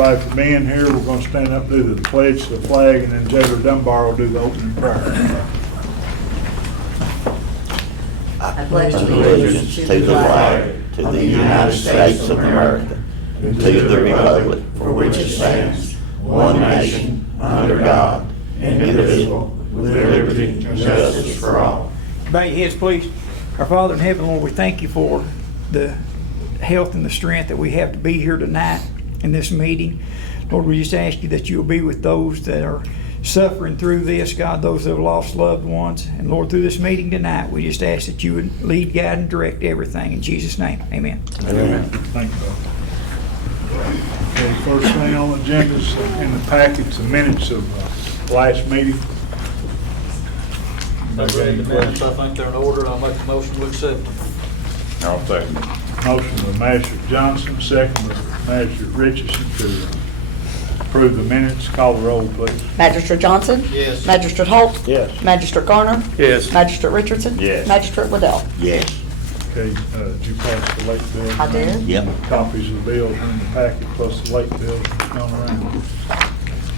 everybody for being here. We're going to stand up, do the pledge to the flag, and then Jailer Dunbar will do the opening prayer. I pledge allegiance to the flag of the United States of America, and to the republic for which it stands, one nation, under God, indivisible, with liberty and justice for all. Bow your heads, please. Our Father in heaven, Lord, we thank you for the health and the strength that we have to be here tonight in this meeting. Lord, we just ask you that you'll be with those that are suffering through this, God, those that have lost loved ones. And Lord, through this meeting tonight, we just ask that you would lead, guide, and direct everything. In Jesus' name, amen. Amen. Thank you, Lord. Okay, first thing on the agenda is in the packets, the minutes of last meeting. I've read the minutes. I think they're in order. I'll make a motion to accept them. I'll second it. Motion by Magistrate Johnson, second by Magistrate Richardson to approve the minutes. Call the roll, please. Magistrate Johnson? Yes. Magistrate Holt? Yes. Magistrate Garner? Yes. Magistrate Richardson? Yes. Magistrate Waddell? Yes. Okay, did you pass the late bills? I did. Yep. Copies of the bills are in the packet, plus the late bills gone around.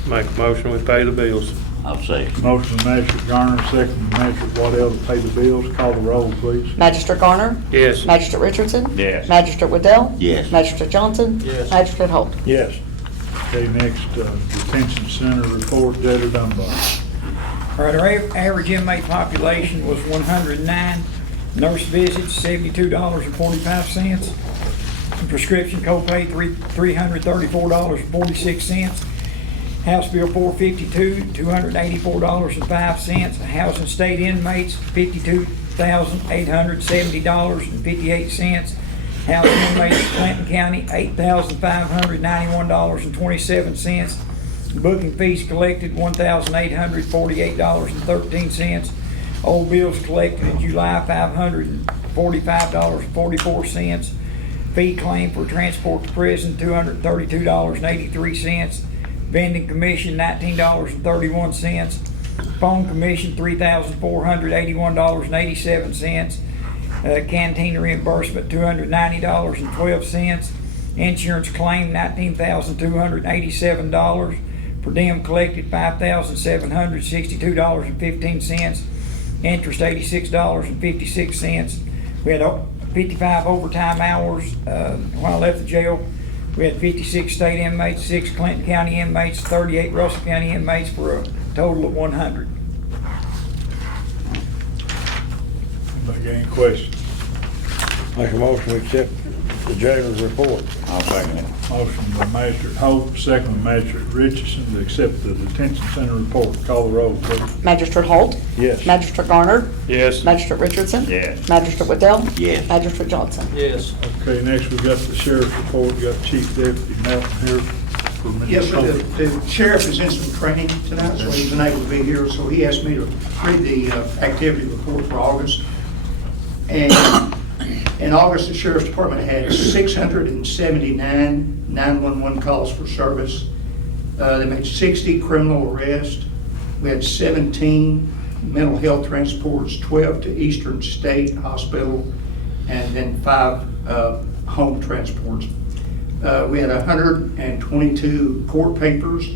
Make a motion, we pay the bills. I'll second. Motion by Magistrate Garner, second by Magistrate Waddell to pay the bills. Call the roll, please. Magistrate Garner? Yes. Magistrate Richardson? Yes. Magistrate Waddell? Yes. Magistrate Johnson? Yes. Magistrate Holt? Yes. Okay, next, detention center report, Jailer Dunbar. All right, our average inmate population was 109. Nurse visits, $72.45. Prescription copay, $334.46. House Bill 452, $284.05. Housing state inmates, $52,870.58. Housing inmates, Clinton County, $8,591.27. Booking fees collected, $1,848.13. Old bills collected in July, $545.44. Fee claim for transport to prison, $232.83. Vending commission, $19.31. Phone commission, $3,481.87. Canteen reimbursement, $290.12. Insurance claim, $19,287. Per diem collected, $5,762.15. Interest, $86.56. We had 55 overtime hours when I left the jail. We had 56 state inmates, 6 Clinton County inmates, 38 Russell County inmates, for a total of 100. Anybody got any questions? Make a motion to accept the jailer's report. I'll second it. Motion by Magistrate Holt, second by Magistrate Richardson to accept the detention center report. Call the roll, please. Magistrate Holt? Yes. Magistrate Garner? Yes. Magistrate Richardson? Yes. Magistrate Waddell? Yes. Magistrate Johnson? Yes. Okay, next we got the sheriff's report. We got Chief Deputy Melton here for a minute. Yes, sir. The sheriff is in some training tonight, so he's unable to be here. So he asked me to read the activity report for August. And in August, the sheriff's department had 679 911 calls for service. They made 60 criminal arrests. We had 17 mental health transports, 12 to Eastern State Hospital, and then 5 home transports. We had 122 court papers,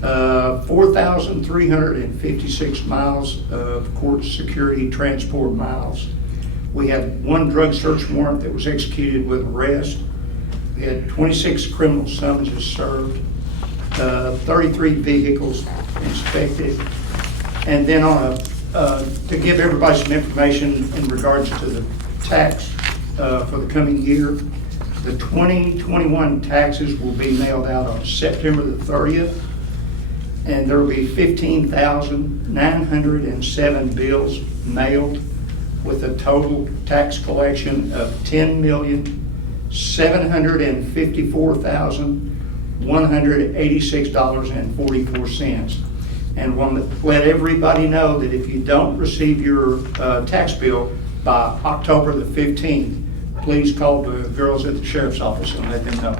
4,356 miles of court security transport miles. We had 1 drug search warrant that was executed with arrest. We had 26 criminal summonses served, 33 vehicles inspected. And then to give everybody some information in regards to the tax for the coming year, the 2021 taxes will be mailed out on September the 30th. And there will be 15,907 bills mailed, with a total tax collection of $10,754,186.44. And want to let everybody know that if you don't receive your tax bill by October the 15th, please call the girls at the sheriff's office and let them know.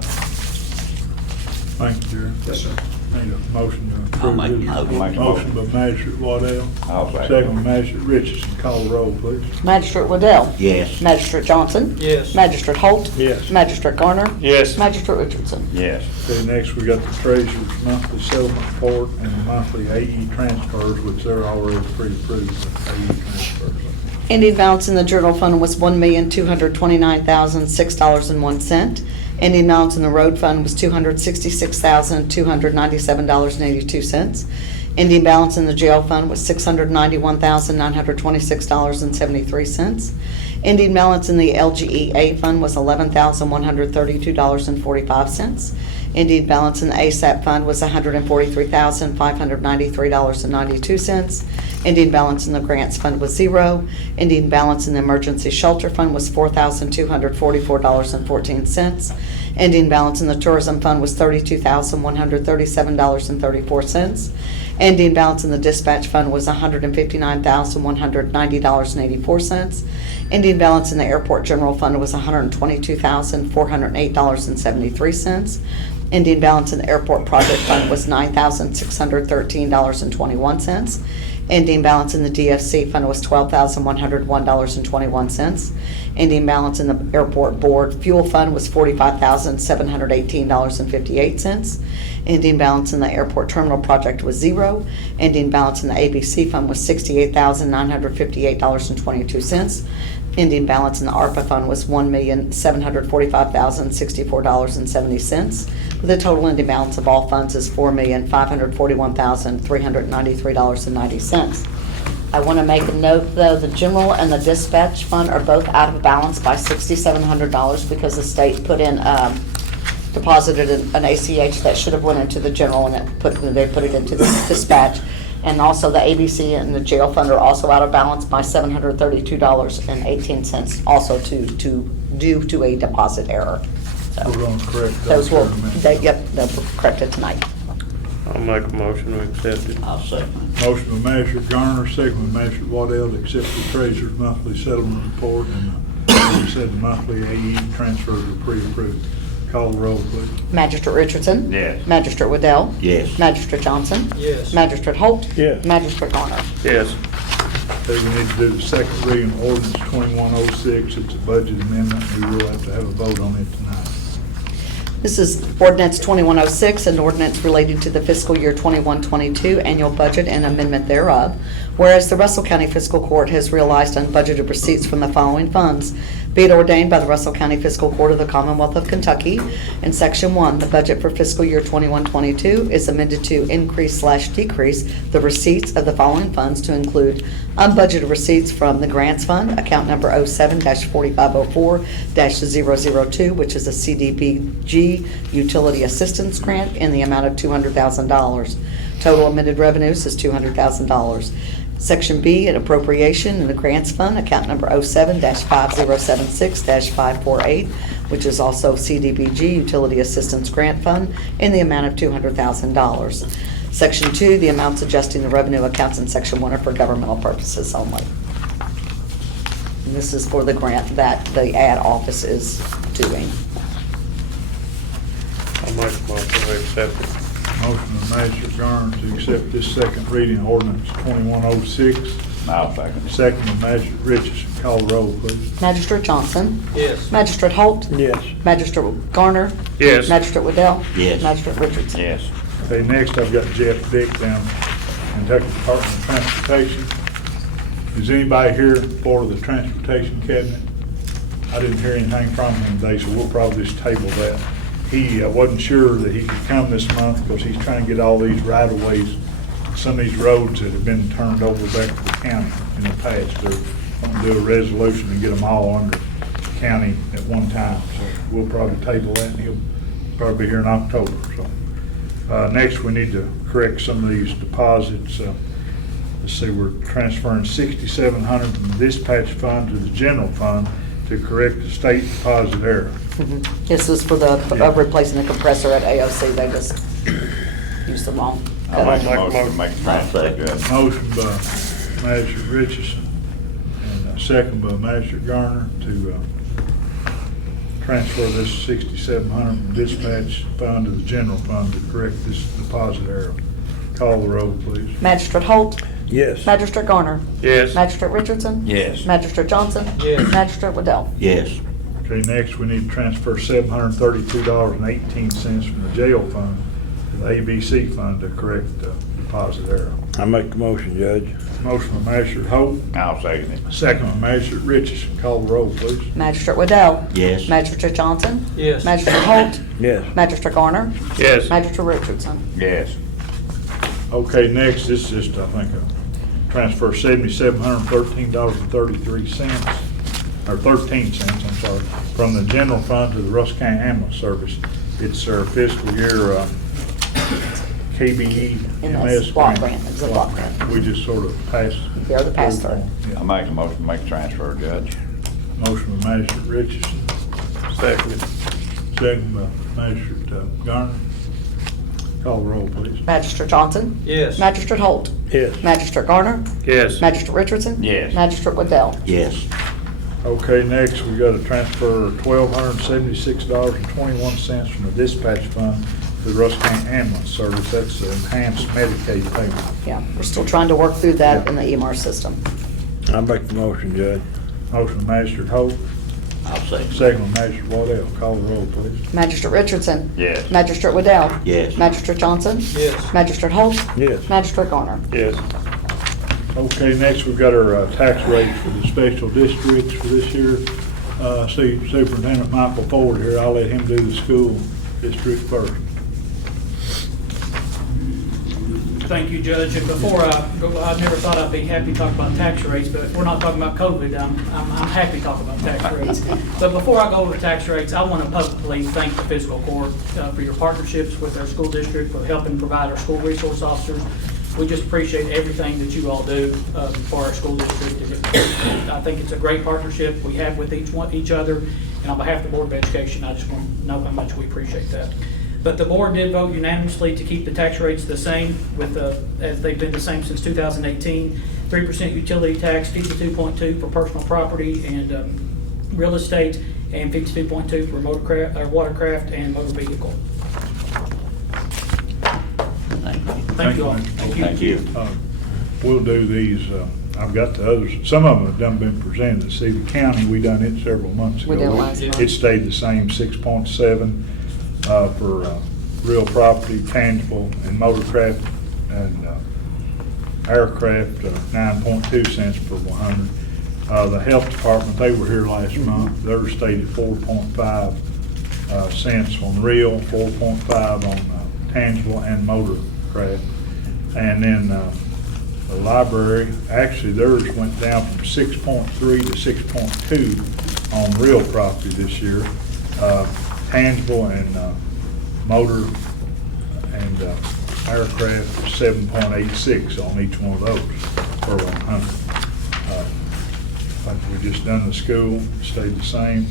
Thank you, Jerry. Yes, sir. Need a motion to I'll approve make a his. motion. Motion by Magistrate Waddell. I'll second. Second by Magistrate Richardson. Call the roll, please. Magistrate Waddell. Yes. Magistrate Johnson. Yes. Magistrate Holt. Yes. Magistrate Garner. Yes. Magistrate Richardson. Yes. Okay, next we got the treasurer's monthly settlement report and the monthly AE transfers, which they're already pre-approved, AE transfers. Ending balance in the general fund was $1,229,006.01. Ending balance in the road fund was $266,297.82. Ending balance in the jail fund was $691,926.73. Ending balance in the LGEA fund was $11,132.45. Ending balance in the ASAP fund was $143,593.92. Ending balance in the grants fund was $0. Ending balance in the emergency shelter fund was $4,244.14. Ending balance in the tourism fund was $32,137.34. Ending balance in the dispatch fund was $159,190.84. Ending balance in the airport general fund was $122,408.73. Ending balance in the airport project fund was $9,613.21. Ending balance in the DFC fund was $12,101.21. Ending balance in the airport board fuel fund was $45,718.58. Ending balance in the airport terminal project was $0. Ending balance in the ABC fund was $68,958.22. Ending balance in the ARPA fund was $1,745,064.70. The total ending balance of all funds is $4,541,393.90. I want to make a note, though, the general and the dispatch fund are both out of balance by $6,700 because the state put in, deposited an ACH that should have went into the general, and they put it into the dispatch. And also the ABC and the jail fund are also out of balance by $732.18, also due to a deposit error. So We're going to correct those will, in a minute. they'll be corrected tonight. I'll make a motion to accept it. I'll second. Motion by Magistrate Garner, second by Magistrate Waddell to accept the treasurer's monthly settlement report and, as we said, the monthly AE transfers are pre-approved. Call the roll, please. Magistrate Richardson. Yes. Magistrate Waddell. Yes. Magistrate Johnson. Yes. Magistrate Holt. Yes. Magistrate Garner. Yes. Okay, we need to do the second reading of ordinance 2106. It's a budget amendment. We will have to have a vote on it tonight. This is ordinance 2106, an ordinance relating to the fiscal year 21-22 annual budget and amendment thereof. Whereas the Russell County Fiscal Court has realized unbudgeted receipts from the following funds. Be it ordained by the Russell County Fiscal Court of the Commonwealth of Kentucky, in Section 1, the budget for fiscal year 21-22 is amended to increase/decrease the receipts of the following funds to include unbudgeted receipts from the Grants Fund, account number 07-4504-002, which is a CDBG Utility Assistance Grant in the amount of $200,000. Total amended revenues is $200,000. Section B, an appropriation in the Grants Fund, account number 07-5076-548, which is also CDBG Utility Assistance Grant Fund, in the amount of $200,000. Section 2, the amounts adjusting the revenue accounts in Section 1 are for governmental purposes only. And this is for the grant that the ad office is doing. I'll make a motion to accept it. Motion by Magistrate Garner to accept this second reading of ordinance 2106. I'll second. Second by Magistrate Richardson. Call the roll, please. Magistrate Johnson. Yes. Magistrate Holt. Yes. Magistrate Garner. Yes. Magistrate Waddell. Yes. Magistrate Richardson. Yes. Okay, next I've got Jeff Dick down, Kentucky Department of Transportation. Is anybody here for the Transportation Cabinet? I didn't hear anything from him today, so we'll probably just table that. He wasn't sure that he could come this month because he's trying to get all these right-of-ways, some of these roads that have been turned over back to the county in the past. They're going to do a resolution and get them all under county at one time. So we'll probably table that, and he'll probably be here in October. So next, we need to correct some of these deposits. Let's see, we're transferring $6,700 from the dispatch fund to the general fund to correct the state deposit error. This was for the replacing the compressor at AOC. They just used the wrong. I'll make a motion to make a I'll second. Motion by Magistrate Richardson and second by Magistrate Garner to transfer this 6,700 from dispatch fund to the general fund to correct this deposit error. Call the roll, please. Magistrate Holt. Yes. Magistrate Garner. Yes. Magistrate Richardson. Yes. Magistrate Johnson. Yes. Magistrate Waddell. Yes. Okay, next, we need to transfer $732.18 from the jail fund to the ABC fund to correct the deposit error. I make the motion, Judge. Motion by Magistrate Holt, I'll second it. second by Magistrate Richardson. Call the roll, please. Magistrate Waddell. Yes. Magistrate Johnson. Yes. Magistrate Holt. Yes. Magistrate Garner. Yes. Magistrate Richardson. Yes. Okay, next, this is just, I think, a transfer $7,713.33, or 13 cents, I'm sorry, from the general fund to the Russell County Ambulance Service. It's our fiscal year KBE And MS that's block grant. It's a block grant. We just sort of passed. Yeah, the pass-through. Yeah. I make a motion to make transfer, Judge. Motion by Magistrate Richardson, Second. second by Magistrate Garner. Call the roll, please. Magistrate Johnson. Yes. Magistrate Holt. Yes. Magistrate Garner. Yes. Magistrate Richardson. Yes. Magistrate Waddell. Yes. Okay, next, we got to transfer $1,276.21 from the dispatch fund to the Russell County Ambulance Service. That's the enhanced Medicaid payment. Yeah, we're still trying to work through that in the EMR system. I make the motion, Judge. Motion by Magistrate Holt, I'll second. second by Magistrate Waddell. Call the roll, please. Magistrate Richardson. Yes. Magistrate Waddell. Yes. Magistrate Johnson. Yes. Magistrate Holt. Yes. Magistrate Garner. Yes. Okay, next, we've got our tax rates for the special districts for this year. See Superintendent Michael Ford here. I'll let him do the school district first. Thank you, Judge. And before I go, I never thought I'd be happy to talk about tax rates, but if we're not talking about COVID, I'm happy to talk about tax rates. But before I go over tax rates, I want to publicly thank the fiscal court for your partnerships with our school district, for helping provide our school resource officers. We just appreciate everything that you all do for our school district. I think it's a great partnership we have with each other. And on behalf of the Board of Education, I just want to know how much we appreciate that. But the board did vote unanimously to keep the tax rates the same with as they've been the same since 2018. 3% utility tax, 52.2 for personal property and real estate, and 52.2 for watercraft and motor vehicle. Thank you all. Thank you. We'll do these, I've got the others, some of them have done been presented. See, the county, we done it several months ago. We did it last month. It stayed the same, 6.7 for real property, tangible, and motorcraft, and aircraft, 9.2 cents per 100. The health department, they were here last month. Theirs stayed at 4.5 cents on real, 4.5 on tangible and motorcraft. And then the library, actually theirs went down from 6.3 to 6.2 on real property this year. Tangible and motor and aircraft 7.86 on each one of those per 100. Like we just done the school, stayed the same.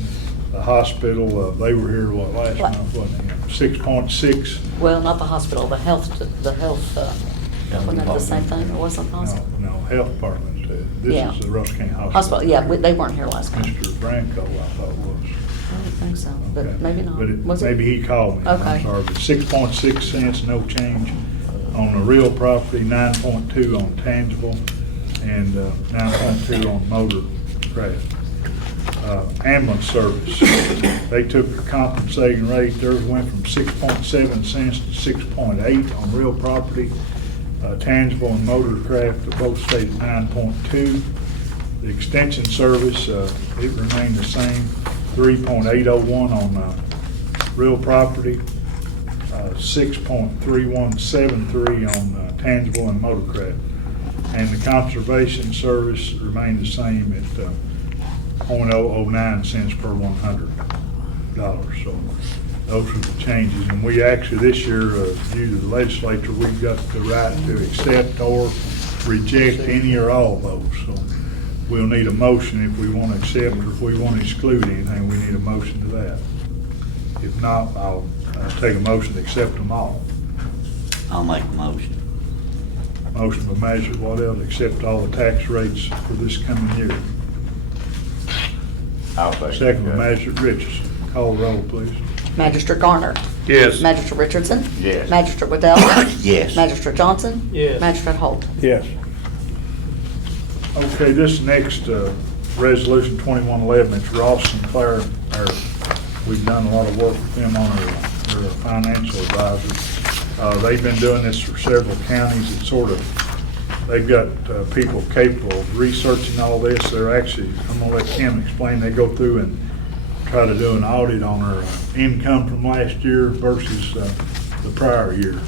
The hospital, they were here last month, wasn't it? 6.6. Well, not the hospital, the health, wasn't that the same thing, or wasn't the hospital? No, health department. This Yeah. is the Russell County Hospital. Hospital, yeah, they weren't here last month. Mr. Branco, I thought was. I don't think so, Okay. but maybe not. But Was it? maybe he called me. Okay. I'm sorry, but 6.6 cents, no change on the real property, 9.2 on tangible, and 9.2 on motor craft. Ambulance service, they took the compensating rate, theirs went from 6.7 cents to 6.8 on real property. Tangible and motor craft both stayed at 9.2. The extension service, it remained the same, 3.801 on real property, 6.3173 on tangible and motor craft. And the conservation service remained the same at 0.009 cents per $100. So those are the changes. And we actually this year, due to the legislature, we've got the right to accept or reject any or all of those. So we'll need a motion if we want to accept or if we want to exclude anything, we need a motion to that. If not, I'll take a motion to accept them all. I'll make a motion. Motion by Magistrate Waddell to accept all the tax rates for this coming year. I'll second. Second by Magistrate Richardson. Call the roll, please. Magistrate Garner. Yes. Magistrate Richardson. Yes. Magistrate Waddell. Yes. Magistrate Johnson. Yes. Magistrate Holt. Yes. Okay, this next resolution 2111, it's Ross Sinclair. We've done a lot of work with them on their financial advisor. They've been doing this for several counties. It's sort of, they've got people capable of researching all this. They're actually, I'm gonna let Kim explain, they go through and try to do an audit on our income from last year versus the prior year,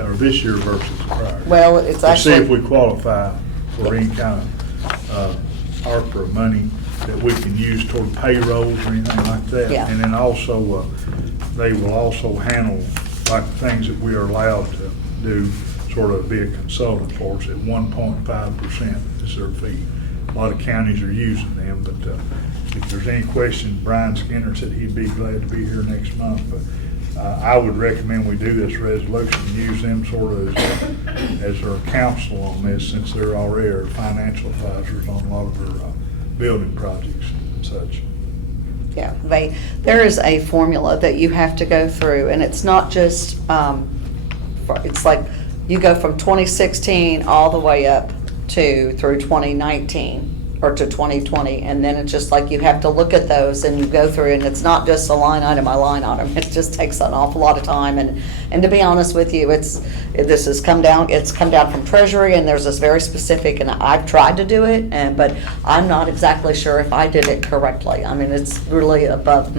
or this year versus the prior. Well, it's To see if actually, we qualify for any kind of ARPA money that we can use toward payrolls or anything like that. Yeah. And then also, they will also handle like things that we are allowed to do, sort of be a consultant for us at 1.5% is their fee. A lot of counties are using them, but if there's any questions, Brian Skinner said he'd be glad to be here next month. But I would recommend we do this resolution and use them sort of as our counsel on this, since they're already our financial advisors on a lot of our building projects and such. yeah, there is a formula that you have to go through, and it's not just, it's like, you go from 2016 all the way up through 2019 or to 2020, and then it's just like you have to look at those and you go through, and it's not just a line item by line item. It just takes an awful lot of time, and to be honest with you, it's come down from Treasury, and there's this very specific, and I've tried to do it, but I'm not exactly sure if I did it correctly. I mean, it's really above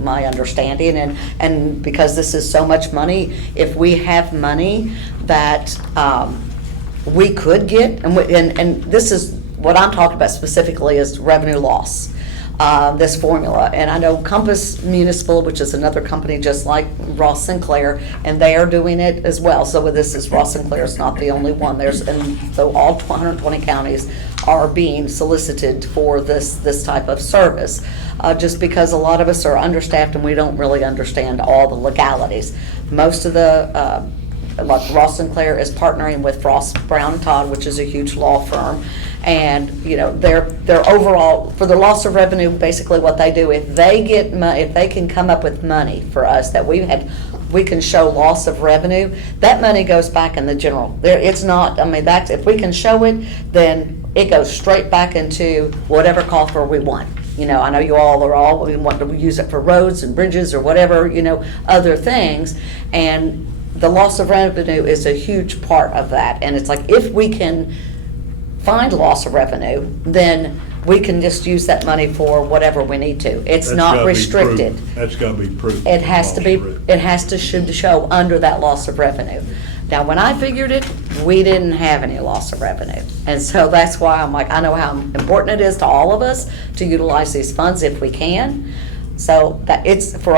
my understanding, and because this is so much money, if we have money that we could get, and this is what I'm talking about specifically is revenue loss, this formula. And I know Compass Municipal, which is another company just like Ross Sinclair, and they are doing it as well. So this is Ross Sinclair, it's not the only one. So all 120 counties are being solicited for this type of service, just because a lot of us are understaffed and we don't really understand all the legalities. Most of the like Ross Sinclair is partnering with Frost, Brown & Todd, which is a huge law firm. And, their overall, for the loss of revenue, basically what they do, if they can come up with money for us that we can show loss of revenue, that money goes back in the general. It's not, if we can show it, then it goes straight back into whatever coffer we want. I know you all we want to use it for roads and bridges or whatever, other things. And the loss of revenue is a huge part of that. And it's like, if we can find loss of revenue, then we can just use that money for whatever we need to. It's That's not gotta be restricted. proven. That's got to be proven. It has to be, it has to show under that loss of revenue. Now, when I figured it, we didn't have any loss of revenue. And so that's why I'm like, I know how important it is to all of us to utilize these funds if we can. So that it's for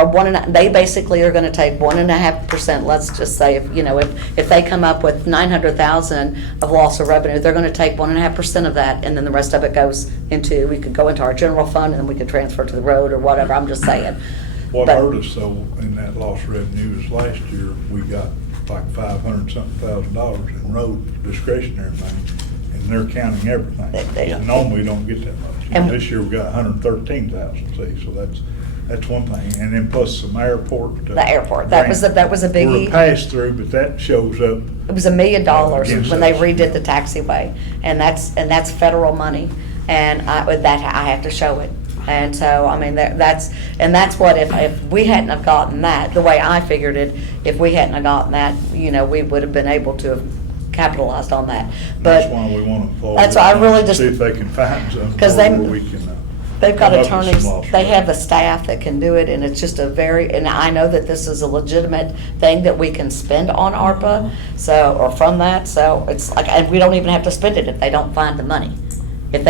they basically are gonna take 1.5%, let's just say, if they come up with 900,000 of loss of revenue, they're gonna take 1.5% of that, and then the rest of it we could go into our general fund, and then we could transfer to the road or whatever, I'm just saying. What But- hurt us though in that lost revenue is last year, we got like $500-something in road discretionary money, and they're counting everything. And normally we don't get that much. And- This year we got 113,000, see, so that's one thing. And then plus some airport. The airport, that was a We're biggie. a pass-through, but that shows up. It was $1 million Against when they us. redid the taxiway, and that's federal money, and I have to show it. And so, that's what, if we hadn't have gotten that, the way I figured it, if we hadn't have gotten that, we would have been able to have capitalized on that. That's But why we want to. That's why I really just- See if they can find something. 'Cause where we can. they've got come up with some attorneys, lost they have revenue. the staff that can do it, and it's just and I know that this is a legitimate thing that we can spend on ARPA, or from that, so it's like, and we don't even have to spend it if they don't find the money. If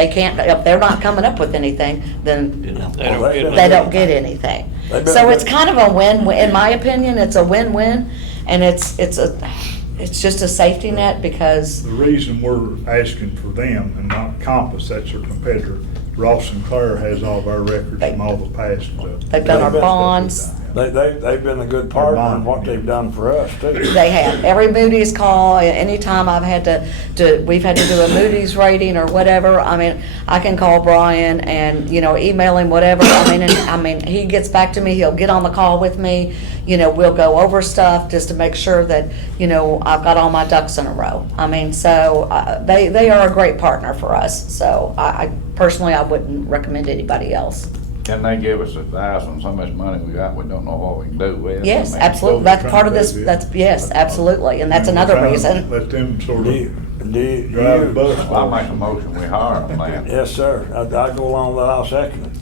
they're not coming up with anything, then they don't get anything. So it's kind of a win, in my opinion, it's a win-win, and it's just a safety net, because, The reason we're asking for them and not Compass, that's our competitor, Ross Sinclair has all of our records from all the past. they've done our stuff we've bonds, done, yeah. They've been a good partner in what they've done for us too. They have. Every Moody's call, anytime I've had we've had to do a Moody's rating or whatever, I mean, I can call Brian and, email him, whatever. I mean, he gets back to me, he'll get on the call with me, we'll go over stuff just to make sure that, I've got all my ducks in a row. I mean, so, they are a great partner for us. So I personally, I wouldn't recommend anybody else. Can they give us advice on so much money we got, we don't know what we can do with? Yes, I mean, absolutely. That's part of this, yes, absolutely. And that's another reason. Let them sort Do of you- drive the bus. I'll make a motion, we hire them then. Yes, sir. I go along with that, I'll second it.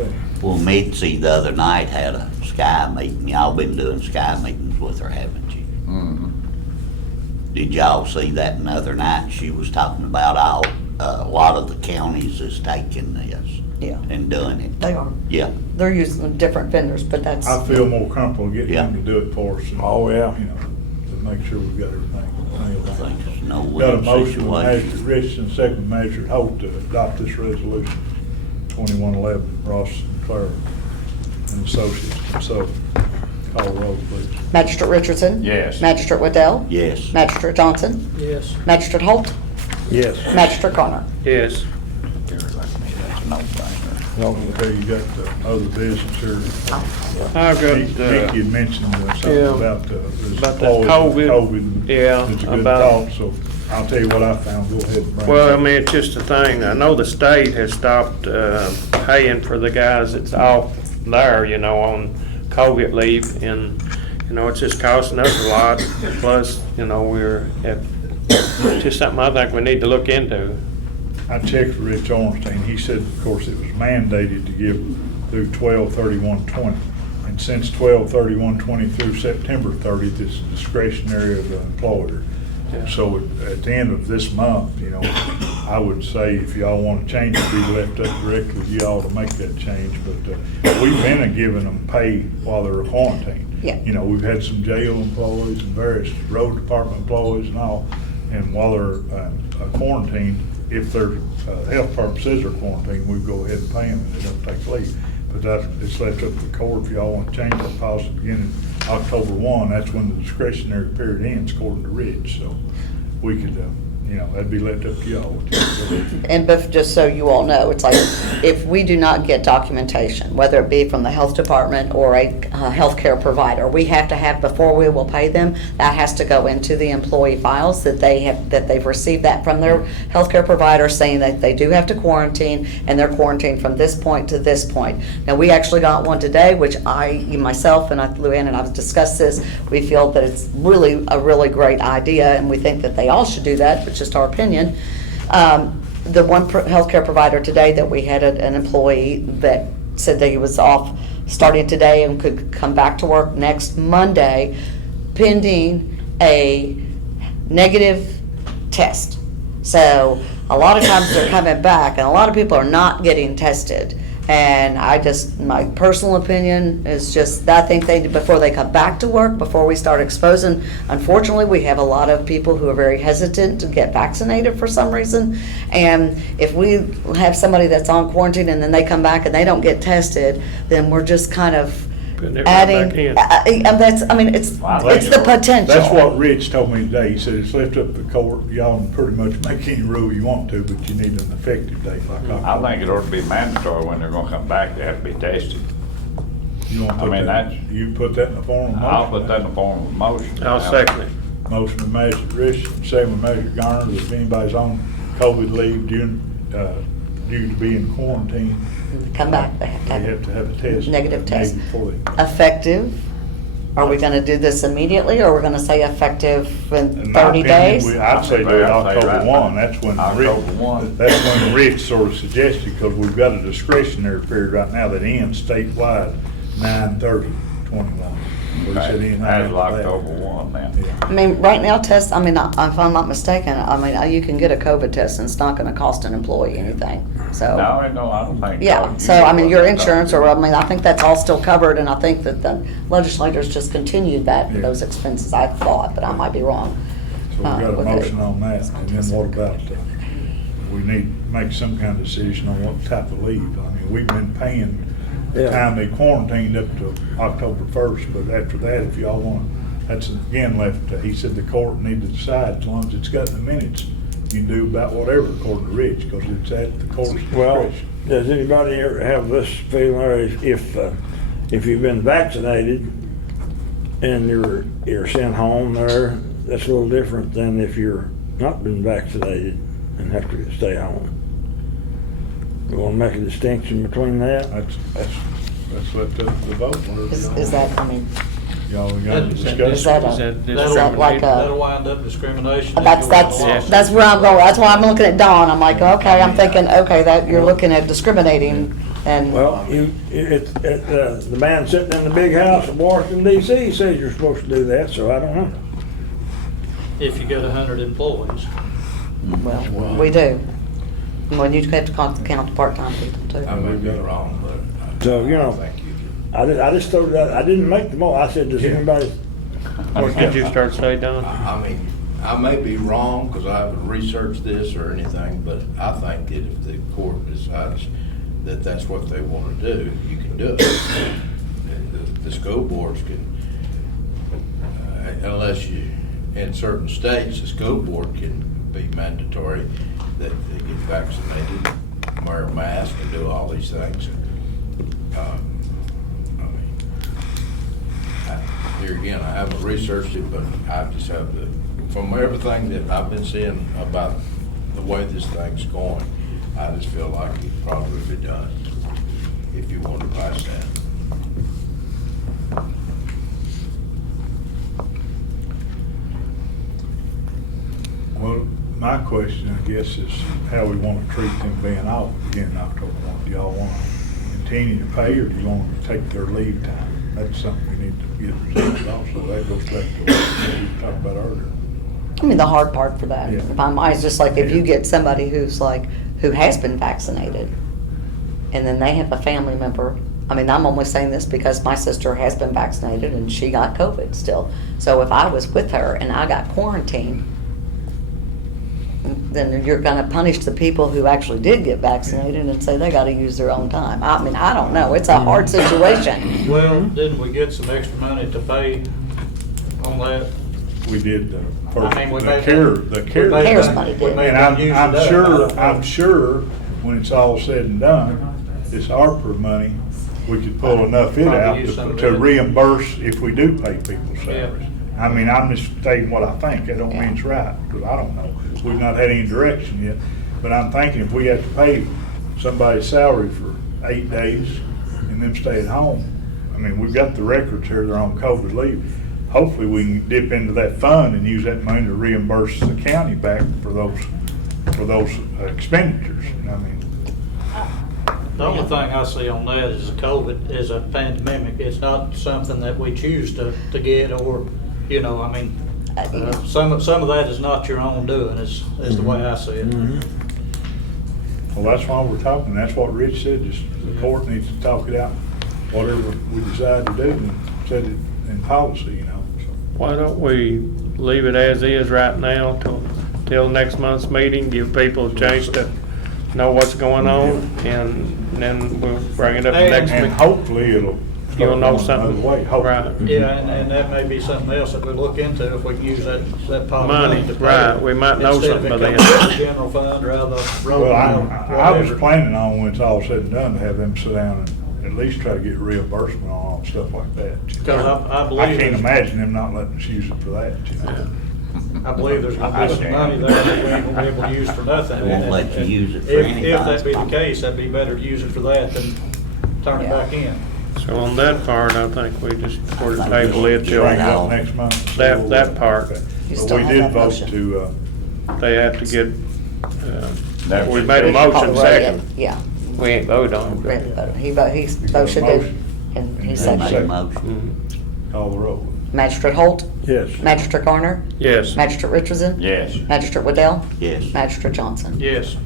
Okay. Well, Mitzi the other night had a Sky meeting. Y'all been doing Sky meetings with her, haven't you? Did y'all see that another night? She was talking about a lot of the counties is taking this Yeah, and doing it. they are. Yeah. They're using different vendors, but that's. I feel more comfortable getting Yeah. them to do it for us. Oh, yeah. To make sure we've got everything nailed I think down. it's no Got a win motion from Magistrate situation. Richardson, second from Magistrate Holt to adopt this resolution, 2111, Ross and Clara and Associates. So, call the roll, please. Magistrate Richardson? Yes. Magistrate Waddell? Yes. Magistrate Johnson? Yes. Magistrate Holt? Yes. Magistrate Garner? Yes. Gary, like me, that's a no-brainer. Okay, you got the other business here. I've got, Nick, you mentioned something yeah, about this about that employees with COVID. Yeah, It's a good about- thought, so I'll tell you what I found. Go ahead and bring it Well, I up. mean, it's just a thing. I know the state has stopped paying for the guys that's off there, on COVID leave. And, it's just costing us a lot. Plus, it's just something I think we need to look into. I checked with Rich Ornstein. He said, of course, it was mandated to give through 12/31/20. And since 12/31/20 through September 30th, it's discretionary of the employer. Yeah. So at the end of this month, I would say if y'all want to change it, be left up directly with y'all to make that change. But we've been giving them pay while they're quarantined. Yeah. We've had some jail employees and various road department employees and all. And while they're quarantined, if their health department says they're quarantined, we go ahead and pay them and they don't take leave. But it's left up to the court. If y'all want to change that policy beginning October 1, that's when the discretionary period ends, according to Rich. So we could, that'd be left up to y'all. And just so you all know, it's like, if we do not get documentation, whether it be from the health department or a healthcare provider, we have to have, before we will pay them, that has to go into the employee files that they've received that from their healthcare provider saying that they do have to quarantine, and they're quarantined from this point to this point. Now, we actually got one today, which myself and Luann and I've discussed this. We feel that it's really a really great idea, and we think that they all should do that, which is our opinion. The one healthcare provider today that we had an employee that said that he was off starting today and could come back to work next Monday pending a negative test. So a lot of times they're coming back and a lot of people are not getting tested. And my personal opinion is just, I think before they come back to work, before we start exposing, unfortunately, we have a lot of people who are very hesitant to get vaccinated for some reason. And if we have somebody that's on quarantine and then they come back and they don't get tested, then we're just kind of Putting it right adding, back in. it's the potential. That's what Rich told me today. He said it's left up to the court. Y'all can pretty much make any rule you want to, but you need an effective date like I October. think it ought to be mandatory when they're gonna come back, they have to be tested. You want to I put mean, that, that's- you put that in the form of motion? I'll put that in the form of a motion. I'll second it. Motion by Magistrate Richardson, second by Magistrate Garner, that if anybody's on COVID leave due to being quarantined, Come back, they they have to have a test. Negative test. Before they. Effective, are we gonna do this immediately, or we're gonna say effective in In my 30 opinion, days? I'd say do it October right 1, now. that's when October 1. That's when Rich sort of suggested, because we've got a discretionary period right now that ends statewide 9/30/21. We said anything That's after that. October 1 then. Yeah. I mean, right now, if I'm not mistaken, you can get a COVID test and it's not gonna cost an employee anything, so. No, I don't think. Yeah, so, your insurance, I think that's all still covered, and I think that the legislators just continued Yeah. those expenses, I thought, but I might be wrong. So we got a Okay. motion on that, and then what about, we need to make some kind of decision on what type of leave. I mean, we've been paying the Yeah. time they quarantined up to October 1st, but after that, if y'all want, that's again left, he said the court need to decide, as long as it's got in the minutes, you can do about whatever according to Rich, because it's at the court's Well, discretion. does anybody ever have this feeling, or if you've been vaccinated and you're sent home there, that's a little different than if you're not been vaccinated and have to stay home? You wanna make a distinction between that? That's left up to the vote. whatever Is y'all is that, I mean, Y'all got to Is discuss. is that Is a, that is that like That'll a, wind up discrimination. that's where I'm going, that's why I'm looking at Dawn, I'm like, okay, I'm thinking, okay, that, you're looking at discriminating, and, Well, the man sitting in the big house in Washington DC says you're supposed to do that, so I don't know. If you get 100 employees. well, we do. When you have to count the part-time people too. I may be wrong, but So, you I know, think you could. I just threw that, I didn't make the mo, I said, does anybody, What did you start saying, Don? I mean, I may be wrong because I haven't researched this or anything, but I think that if the court decides that that's what they want to do, you can do it. And the school boards can, unless you, in certain states, the school board can be mandatory that they get vaccinated, wear a mask and do all these things. Here again, I haven't researched it, but I just have from everything that I've been seeing about the way this thing's going, I just feel like it probably be done if you want to pass that. Well, my question, I guess, is how we want to treat them being off again in October 1. Do y'all want to continue to pay, or do you want to take their leave time? That's something we need to get resolved also. That goes back to what we talked about earlier. I mean, the hard part for that, Yeah. if I'm, it's just like if you get somebody who's like, who has been vaccinated, and then they have a family member, I mean, I'm only saying this because my sister has been vaccinated and she got COVID still. So if I was with her and I got quarantined, then you're gonna punish the people who actually did get vaccinated and say they gotta use their own time. I mean, I don't know, it's a hard situation. Well, didn't we get some extra money to pay on that? We did first, I mean, we the made care. CARES money did. We And made use of I'm that. sure, when it's all said and done, this ARPA money, we could pull enough it Probably out use some of to it. reimburse if we do pay people's salaries. Yeah. I mean, I'm just stating what I think, I don't mean it's right, because I don't know. We've not had any direction yet, but I'm thinking if we have to pay somebody's salary for 8 days and them stay at home, I mean, we've got the records here, they're on COVID leave. Hopefully, we can dip into that fund and use that money to reimburse the county back for those expenditures. I mean, The only thing I see on that is COVID is a pandemic. It's not something that we choose to get or, you know, I mean, some of that is not your own doing, is the way I see it. well, that's why we're talking, that's what Rich said, just the court needs to talk it out, whatever we decide to do, and set it in policy, you know, so. Why don't we leave it as is right now till next month's meeting, give people a chance to know what's going on, and then we'll bring it up next And week. hopefully it'll You'll start know going another something. way, hopefully. Right. Yeah, and that may be something else that we look into, if we can use that pot of Money, money to pay. right, we might know something by then. Instead of it coming from the general fund or out of the road. Well, I was whatever. planning on, when it's all said and done, to have them sit down and at least try to get reimbursement on all stuff like that. you know. 'Cause I believe I can't there's- imagine them not letting us use it for that, you know. I believe there's gonna be some money there that we ain't gonna be able to use for nothing. They won't let you use it for If anything. that be the case, that'd be better to use it for that than turn it back in. So on that part, I think we just sort of table it till Bring it up next month. that part. Okay. You But still we have did that vote motion. to, they have to get, we made a Oh, motion right, second. Yeah, We ain't voted on it. Randy voted. He motioned it, and he Made a seconded. motion. call the roll. Magistrate Holt, yes. Magistrate Garner, Yes. Magistrate Richardson. Yes. Magistrate Waddell, Yes. Magistrate Johnson. Yes.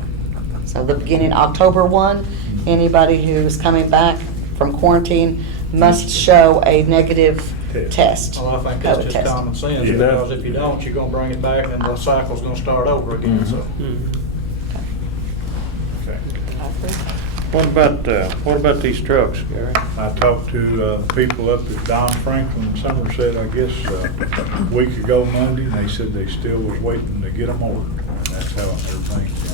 So the beginning October 1, anybody who's coming back from quarantine must show a negative test. Well, I think that's COVID just test. common sense, Yeah. because if you don't, you're gonna bring it back and the cycle's gonna start over again, so. Okay. What about these trucks, Gary? I talked to people up at Don Franklin in Somerset, I guess, a week ago Monday, and they said they still was waiting to get them ordered. That's how everything's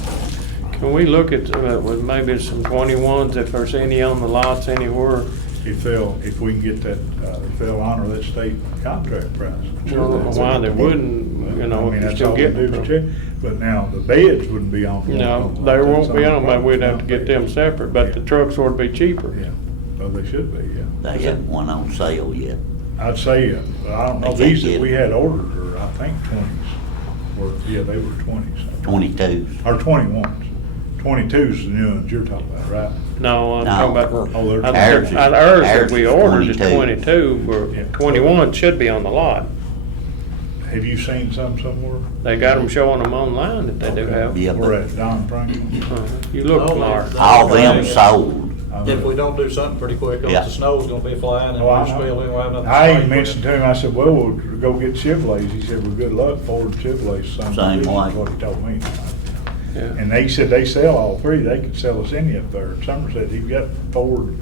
going. Can we look at, with maybe some 21s, if there's any on the lots anywhere? If we can get that, if they'll honor that state contract price. I don't know why they wouldn't, you know, I mean, if that's you're all still we do getting is them. check. But now, the beds wouldn't be on. No, they won't be on, but we'd have to get them separate, but the trucks ought to be cheaper. Yeah, well, they should be, yeah. They haven't one on sale yet. I'd say, I don't know, They can't these that get we it. had ordered are, I think, 20s. Or, yeah, they were 20s. 22s. Or 21s. 22s is the new ones you're talking about, right? No, I'm No. talking about, Oh, they're- ours Ours that we is ordered is 22. 22, Yeah. but 21 should be on the lot. Have you seen some somewhere? They got them showing them online that they do have. Yeah, We're but at Don Franklin. You look No, tomorrow. they- all them sold. If we don't do something pretty quick, Yeah. the snow's gonna be flying and Oh, I we're know. still, we won't have nothing. I to even spray. mentioned to him, I said, well, we'll go get Chevrolets. He said, well, good luck, Ford and Chevrolets, Same is way. what he told me. Yeah. And they said they sell all three. They could sell us any up there. Somerset, he's got Ford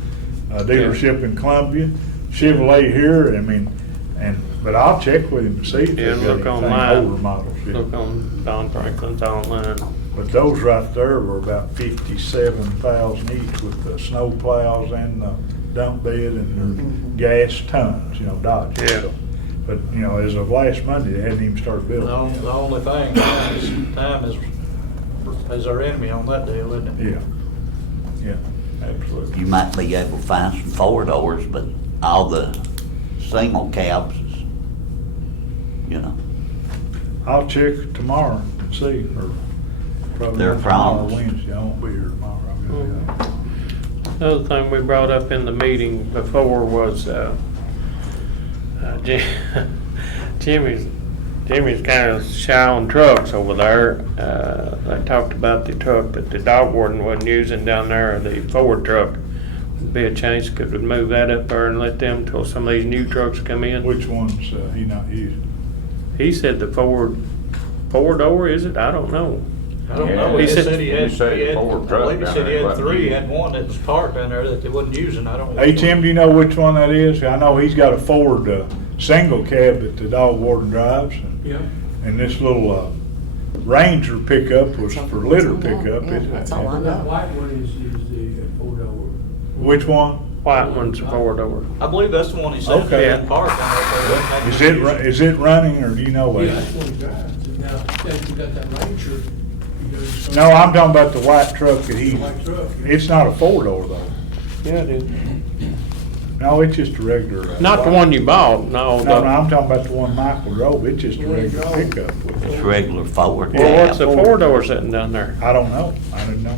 dealership in Columbia, Chevrolet here, I mean, but I'll check with him to see if Yeah, they've got look anything online. older models. yeah. Look on Don Franklin's online. But those right there were about 57,000 each with the snow plows and the dump bed and their gas tons, Dodge. Yeah. But, as of last Monday, they hadn't even started building. The only thing, time is our enemy on that deal, isn't it? Yeah, absolutely. You might be able to find some four-doors, but all the single cabs is, I'll check tomorrow and see, or probably They're not tomorrow or promised. Wednesday. I won't be here tomorrow. I'm gonna be out. Another thing we brought up in the meeting before was, Jimmy's kind of shy on trucks over there. They talked about the truck that the dog warden wasn't using down there, the Ford truck. Would be a chance, could we move that up there and let them till some of these new trucks come in? Which ones he not using? He said the four-door, is it? I don't know. I don't Yeah, know, he he said- said he had, he said Ford I truck believe he down said he there had wasn't three, he used. had one that was parked down there that they wasn't using, I don't know. Hey, Tim, do you know which one that is? I know he's got a Ford single cab that the dog warden drives. Yeah. And this little Ranger pickup was for litter pickup. Yeah, that's all I That know. white one is the four-door. Which one? White one's a four-door. I believe that's the one he said Okay. he had parked down there. Is it running, or do you know? Yeah, that's one he drives. And now, if you got that Ranger, you know. No, I'm talking about the white truck that he, White truck. it's not a four-door though. Yeah, it is. No, it's just a regular. Not the one you bought, no. No, I'm talking about the one Michael drove. It's just a regular pickup. It's regular Ford Well, what's the cab. four-door sitting down there? I don't know. I didn't know.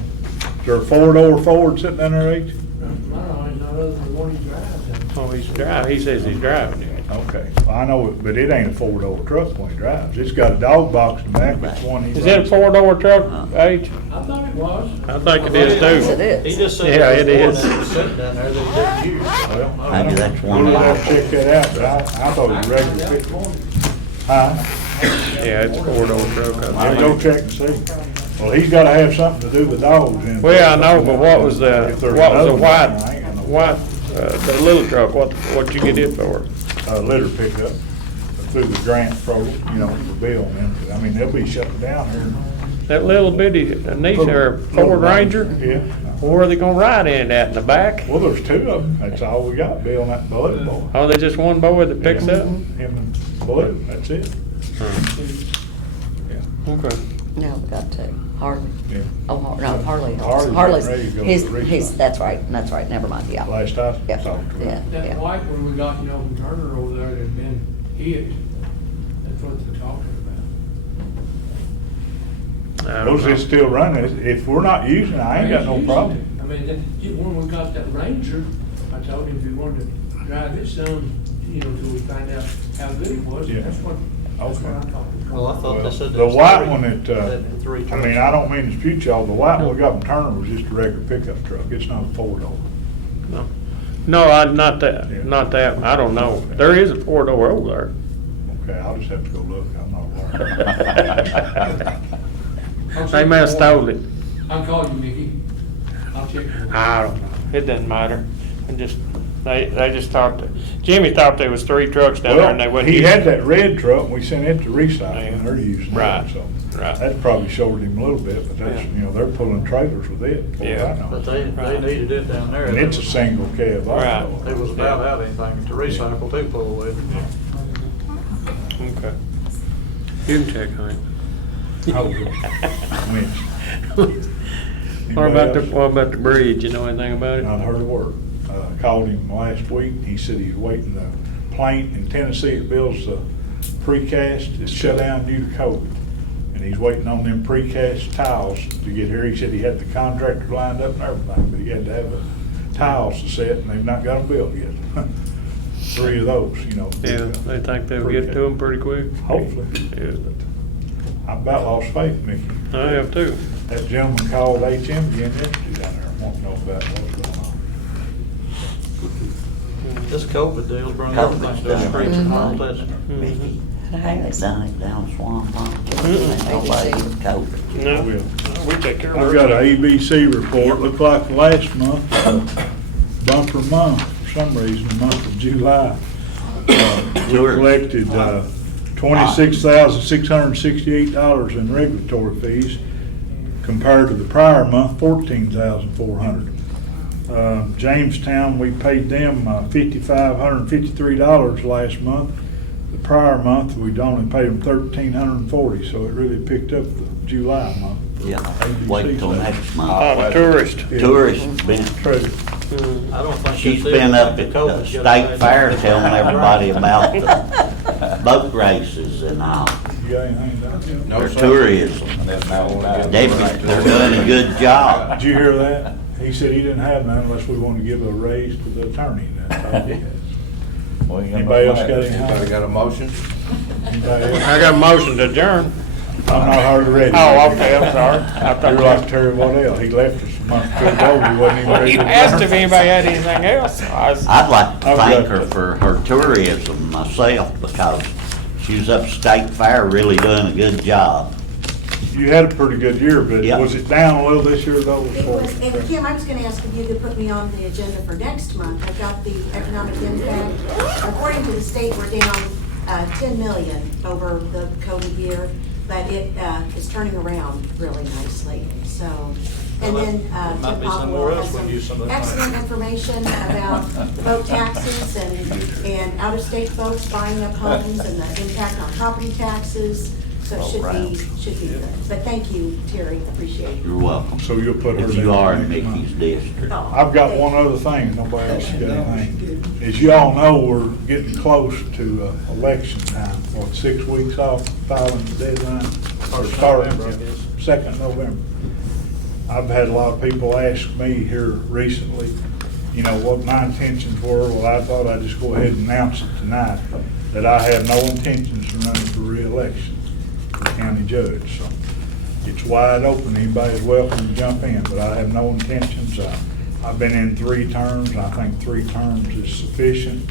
Is there a four-door Ford sitting down there, H? No, it's not other than the one he drives. Oh, he's driving, he says he's driving it. Okay, well, I know it, but it ain't a four-door truck when he drives. It's got a dog box in the back. It's one he. Is it a four-door truck, H? I thought it was. I think it is Yes, it too. is. He just said Yeah, there it was is. one that was sitting down there that he didn't use, I don't know. Maybe that's one We'll have of to check that out, but I thought it was a regular pickup. Huh? Yeah, it's a four-door truck. I I'll go think. check and see. Well, he's gotta have something to do with dogs in. Well, I know, but what was the If there's white, another one, I ain't got no- the little truck, what'd you get it for? Litter pickup through the grant program, for Bill. I mean, they'll be shutting down here. That little bitty, niece or Ford Ranger? Yeah. Where are they gonna ride in at, in the back? Well, there's two of them. That's all we got, Bill and that Blue boy. Oh, they just one boy that picks up? Him and Blue, that's it. Okay. No, we got two. Harley. Yeah. Oh, no, Harley. Harley's ready to go to He's, the race. that's right, never mind, yeah. Last I Yeah, talked to him. yeah. That white one we got, from Garner over there that had been hit. That's what they're talking about. I don't Those is know. still running. If we're not using it, I ain't got no problem. I mean, when we got that Ranger, I told him if he wanted to drive his son, till we find out how good it was, Yeah. that's what I'm talking about. Well, I thought they said. The there was white three- one that, that three I mean, trucks. I don't mean to dispute y'all, the white one we got from Turner was just a regular pickup truck. It's not a four-door. No, not that, I don't know. There is a four-door over Okay, I'll just have to go look. I'm not aware. there. They may have stole it. I'll call you, Mickey. I'll check. I don't know. It doesn't matter. And just, they just thought that, Jimmy thought there was 3 trucks down there and they Well, wouldn't he use had it. that red truck, and we sent it to recycling, they're using Right, it, so. right. That probably shorted him a little bit, but that's, Yeah. you know, they're pulling trailers with it, for what I Yeah. know. But they needed it down there. And it's a single cab Right. also. It was about to have anything to recycle to pull with. Okay. You can check on it. Oh, good. What about Anybody else? what about the bridge? You know anything about it? Not heard a word. Called him last week, he said he's waiting, the plant in Tennessee that builds the precast is shut down due to COVID. And he's waiting on them precast tiles to get here. He said he had the contractor lined up and everything, but he had to have the tiles to set, and they've not got them built yet. 3 of those, you know. Yeah, they think they'll get to them pretty quick. Hopefully. Yeah. I about lost faith, Mickey. I have too. That gentleman called HM again yesterday down there and wanted to know about what's going on. This COVID deal's brought COVID's everything to done the streets of Mount it. Pleasant. Mickey, they done it down Swamp Pond. Nobody was COVID. No, Will. we take care of I've it. got an ABC report, looked like last month, bumper month, for some reason, the month of July. We collected $26,668 in regulatory fees, compared to the prior month, $14,400. Jamestown, we paid them $5,553 last month. The prior month, we'd only paid them $1,340, so it really picked up the July month. Yeah, ABC wait till stuff. next month. Oh, the tourist. Tourists been, True. I don't think. she's this been deal up like at the the COVID's got state a- fair telling everybody about the boat races and all. You got anything down there? No, Their sir. tourism. They're doing a good job. Did you hear that? He said he didn't have none unless we wanted to give a raise to the attorney. That's all he has. Anybody else got anything? Anybody got a motion? Anybody else? I got a motion to adjourn. I'm not hardly ready. Oh, okay, I'm sorry. I thought You're like Terry Waddell. He left us a month or two ago. He wasn't even ready You to asked if adjourn. anybody had anything else. I'd like to I've thank got- her for her tourism myself, because she was up state fair really doing a good job. You had a pretty good year, but Yeah. was it down a little this year though? It was, and Kim, I was gonna ask if you could put me on the agenda for next month. I've got the economic impact. According to the state, we're down 10 million over the COVID year, but it is turning around really nicely, so. And Well, then that might Tim be Popple somewhere has else we some can use some of that excellent money. information about boat taxes and out-of-state folks buying up homes and the impact on property taxes. So it should be good. But thank you, Terry, appreciate it. You're welcome. So you'll put her If down you are in next month. Mickey's district. I've got one other thing, nobody else has got anything. As you all know, we're getting close to election time. What, 6 weeks off filing the deadline? Or starting, November, I guess. 2nd November. I've had a lot of people ask me here recently, you know, what my intentions were. Well, I thought I'd just go ahead and announce it tonight, that I have no intentions of running for re-election for county judge. So it's wide open, anybody's welcome to jump in, but I have no intentions. I've been in 3 terms, I think 3 terms is sufficient.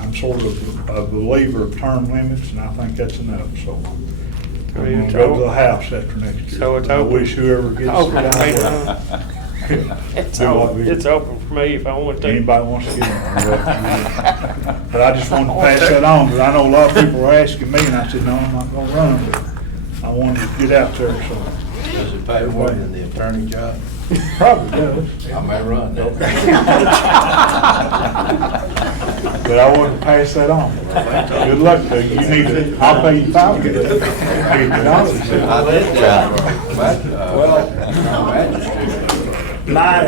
I'm sort of a believer of term limits, and I think that's enough, so I'm gonna go to the House after next year. So it's I open. wish whoever gets Open it for me. down It's Do what open, we- it's open for me if I want to. Anybody wants to get in there, you're welcome to get in. But I just wanted to pass that on, because I know a lot of people were asking me, and I said, no, I'm not gonna run, but I wanted to get out there, so. Does it pay more than the attorney job? Probably does. I may run that. But I wanted to pass that on. Good luck to you. You need to, I'll pay you $5. My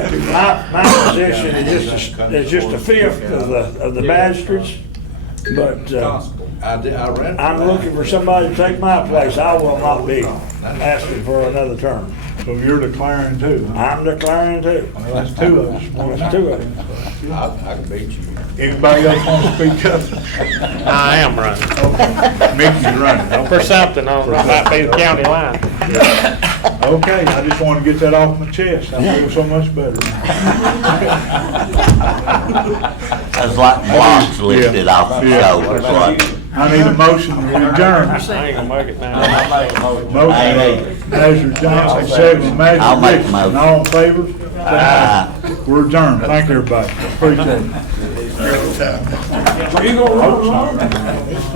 position is just a fifth of the magistrates, but I ran. I'm looking for somebody to take my place. I will not be asking for another term. So you're declaring too, huh? I'm declaring too. Well, that's 2 of us. That's 2 of them. I can beat you. Anybody else want to speak up? I am running. Mickey's running. Okay. For something, it might be the county line. Okay, I just wanted to get that off my chest. I feel so much better. That's like blocks lifted off the Yeah. shoulders, like. I need a motion to adjourn. I ain't gonna make it now. Motion, Hazard Johnson, second, I'll make Magic a Richardson, motion. all in favor? We're adjourned. Thank you, everybody. Appreciate it. So you gonna run, Ron?